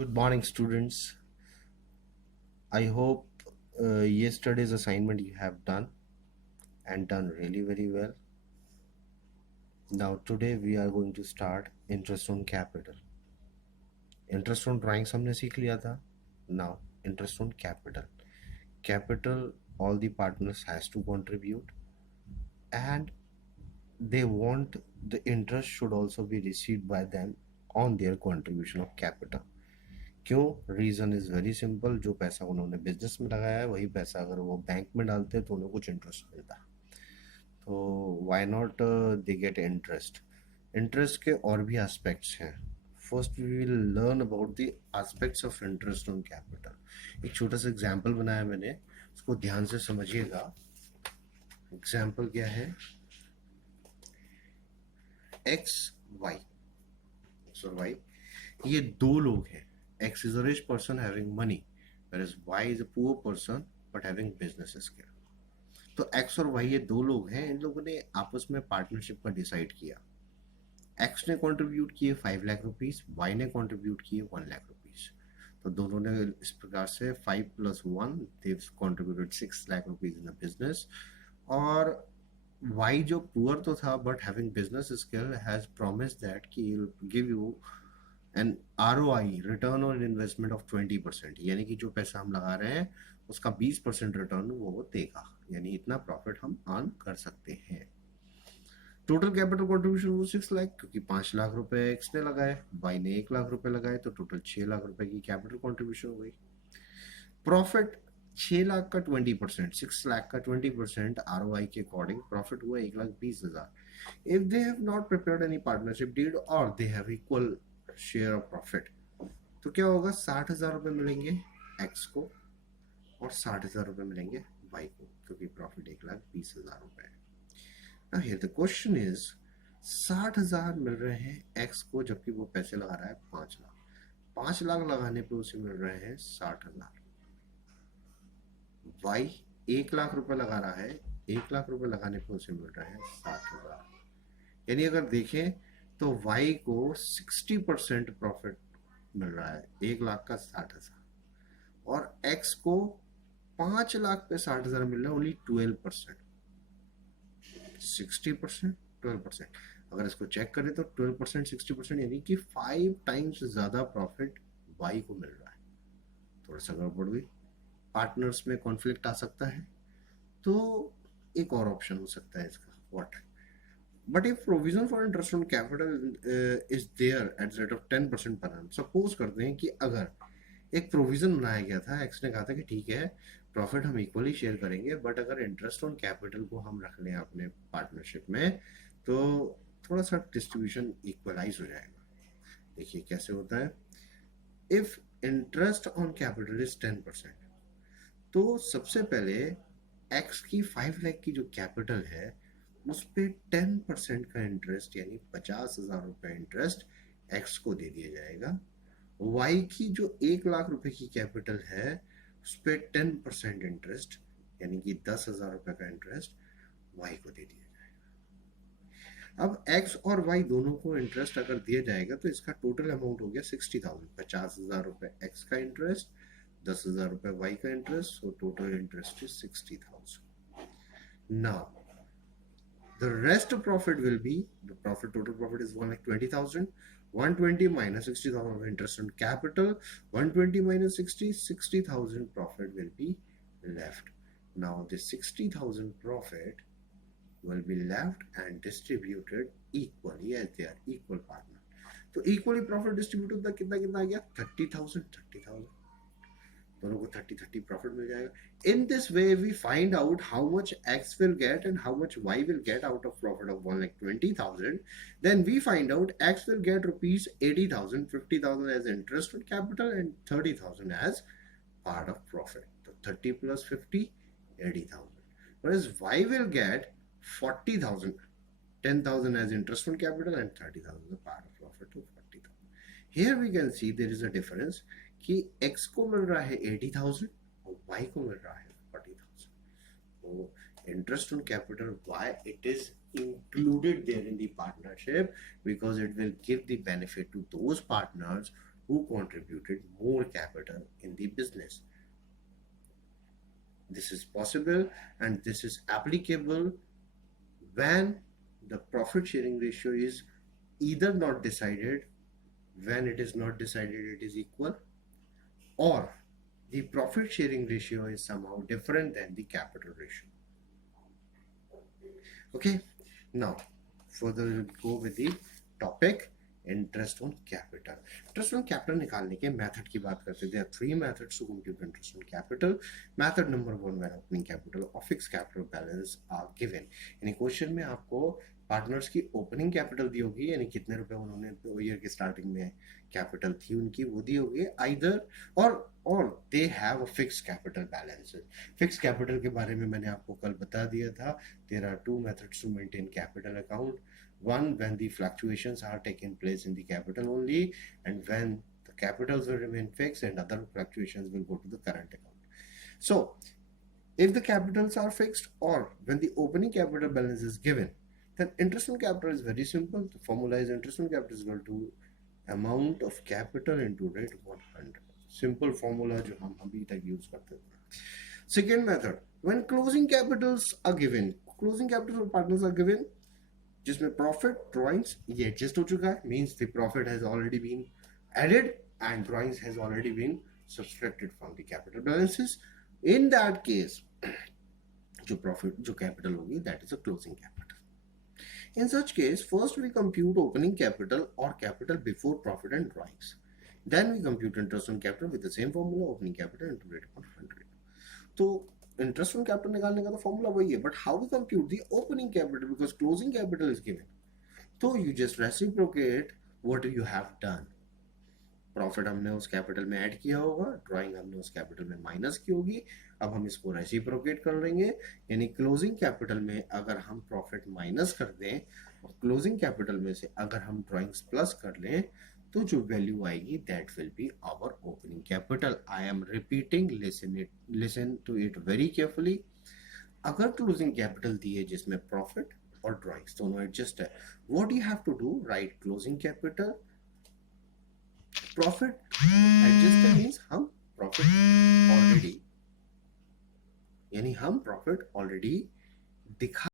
Good morning, students. I hope yesterday's assignment you have done and done really very well. Now, today we are going to start interest on capital. Interest on drawings हमने सीख लिया था. Now, interest on capital. Capital, all the partners has to contribute, and they want the interest should also be received by them on their contribution of capital. क्यों? Reason is very simple. जो पैसा उन्होंने business में लगाया है वही पैसा अगर वो बैंक में डालते तो उन्हें कुछ इंटरेस्ट मिलता. तो why not they get interest. Interest के और भी एस्पेक्ट्स हैं. First we will learn about the aspects of interest on capital. एक छोटा सा एग्जाम्पल बनाया मैंने, उसको ध्यान से समझिएगा. एग्जाम्पल क्या है? X Y. एक्स और वाई ये दो लोग हैं. X is a rich person having money, whereas Y is a poor person but having business skill. तो X और Y ये दो लोग हैं. इन लोगों ने आपस में पार्टनरशिप का डिसाइड किया. X ने कंट्रीब्यूट किए 5 लाख रुपीस, Y ने कंट्रीब्यूट किए 1 लाख रुपीस. तो दोनों ने इस प्रकार से 5 + 1 they contributed 6 lakh rupees in the business. और Y जो पुअर तो था but having business skill has promised that कि he will give you and ROI return on investment of 20%. यानी कि जो पैसा हम लगा रहे हैं उसका 20% रिटर्न वो देगा. यानी इतना प्रॉफिट हम अर्न कर सकते हैं. टोटल कैपिटल कंट्रीब्यूशन वो 6 लाख, क्योंकि 5 लाख रुपए एक्स ने लगाए, वाई ने 1 लाख रुपए लगाए, तो टोटल 6 लाख रुपए की कैपिटल कंट्रीब्यूशन हो गई. प्रॉफिट 6 लाख का 20%, 6 लाख का 20% ROI के अकॉर्डिंग प्रॉफिट हुआ 1,20,000. If they have not prepared any partnership deed और they have equal share of profit, तो क्या होगा? 60,000 रुपये मिलेंगे एक्स को और 60,000 रुपये मिलेंगे वाई को, क्योंकि प्रॉफिट 1,20,000 रुपये है. Now here the question is 60,000 मिल रहे हैं एक्स को, जबकि वो पैसे लगा रहा है 5 लाख. 5 लाख लगाने पे उसे मिल रहे हैं 60,000. वाई 1 लाख रुपए लगा रहा है, 1 लाख रुपए लगाने पे उसे मिल रहे हैं 60,000. यानी अगर देखें तो वाई को 60% प्रॉफिट मिल रहा है 1 लाख का 60,000, और एक्स को 5 लाख पे 60,000 मिल रहा है ओनली 12%. 60% 12%. अगर इसको चेक करें तो 12% 60% यानी कि 5 टाइम्स ज्यादा प्रॉफिट वाई को मिल रहा है. थोड़ा सा गड़बड़ हुई. पार्टनर्स में कॉन्फ्लिक्ट आ सकता है, तो एक और ऑप्शन हो सकता है इसका. What? But if provision for interest on capital is there at the rate of 10% per annum, suppose करते हैं कि अगर एक प्रोविजन बनाया गया था, एक्स ने कहा था कि ठीक है प्रॉफिट हम इक्वली शेयर करेंगे, बट अगर इंटरेस्ट ऑन कैपिटल को हम रख लें अपने पार्टनरशिप में तो थोड़ा सा डिस्ट्रीब्यूशन इक्वलाइज हो जाएगा. देखिए कैसे होता है. If interest on capital is 10%, तो सबसे पहले एक्स की 5 लाख की जो कैपिटल है उस पर 10% का इंटरेस्ट यानी 50,000 रुपये इंटरेस्ट एक्स को दे दिया जाएगा. वाई की जो 1 लाख रुपए की कैपिटल है उस पर 10% इंटरेस्ट यानी कि 10,000 रुपये का इंटरेस्ट वाई को दे दिया जाएगा. अब एक्स और वाई दोनों को इंटरेस्ट अगर दिया जाएगा तो इसका टोटल अमाउंट हो गया 60,000. 50,000 रुपये एक्स का इंटरेस्ट, 10,000 रुपये वाई का interest, so total interest is 60,000. Now the rest profit will be the profit. Total profit is 1,20,000. 120 minus 60,000 of interest on capital. 120 minus 60, 60,000 profit will be left. Now the 60,000 profit will be left and distributed equally as they are equal partner. तो equally profit distributed था कितना कितना आ गया? 30,000. दोनों को 30-30 profit मिल जाएगा. In this way we find out how much X will get and how much Y will get out of profit of 1,20,000. Then we find out X will get rupees 80,000, 50,000 as interest on capital and 30,000 as part of profit. So 30 plus 50, 80,000. Whereas Y will get 40,000, 10,000 as interest on capital and 30,000 as part of profit of 40,000. Here we can see there is a difference कि x को मिल रहा है 80,000 और y को मिल रहा है 40,000. तो interest on capital, why it is included there in the partnership? Because it will give the benefit to those partners who contributed more capital in the business. This is possible and this is applicable when the profit sharing ratio is either not decided. When it is not decided, it is equal, or the profit sharing ratio is somehow different than the capital ratio. Okay, now further we'll go with the topic interest on capital. Interest on capital निकालने के method की बात करते थे. Three methods to compute interest on capital. Method number 1, when opening capital और fix capital balance are given. यानी question में आपको पार्टनर्स की ओपनिंग कैपिटल दी होगी, यानी कितने रुपए उन्होंने ईयर के स्टार्टिंग में कैपिटल थी उनकी, वो दी होगी आइदर, और they have a fix capital balance. Fix capital के बारे में मैंने आपको कल बता दिया था. There are two methods to maintain capital account. One, when the fluctuations are taking place in the capital only, and when the capitals will remain fixed and other fluctuations will go to the current account. So if the capitals are fixed or when the opening capital balance is given, then interest on capital is very simple. The formula is interest on capital is equal to amount of capital into rate 100. Simple formula जो हम अभी तक use करते थे. Second method, when closing capitals are given, closing capitals of partners are given, जिसमें profit drawings ये adjust हो चुका है, means the profit has already been added and drawings has already been subtracted from the capital balances. In that case जो profit जो capital होगी that is a closing capital. In such case first we compute opening capital और capital before profit and drawings, then we compute interest on capital with the same formula, opening capital into rate upon 100. तो interest on capital निकालने का तो formula वही है, but how we compute the opening capital, because closing capital is given. तो you just reciprocate what you have done. Profit हमने उस capital में ऐड किया होगा, ड्राइंग हमने उस कैपिटल में माइनस की होगी. अब हम इसको रेसिप्रोकेट कर लेंगे, यानी क्लोजिंग कैपिटल में अगर हम प्रॉफिट माइनस कर दें और क्लोजिंग कैपिटल में से अगर हम ड्राइंग्स प्लस कर लें, तो जो वैल्यू आएगी that will be our opening capital. I am repeating, listen to it very carefully. अगर क्लोजिंग कैपिटल दी है जिसमें प्रॉफिट और ड्रॉइंग्स दोनों एडजस्ट है, what you have to do, right closing capital, profit adjusted means हम profit already, यानी हम प्रॉफिट ऑलरेडी दिखा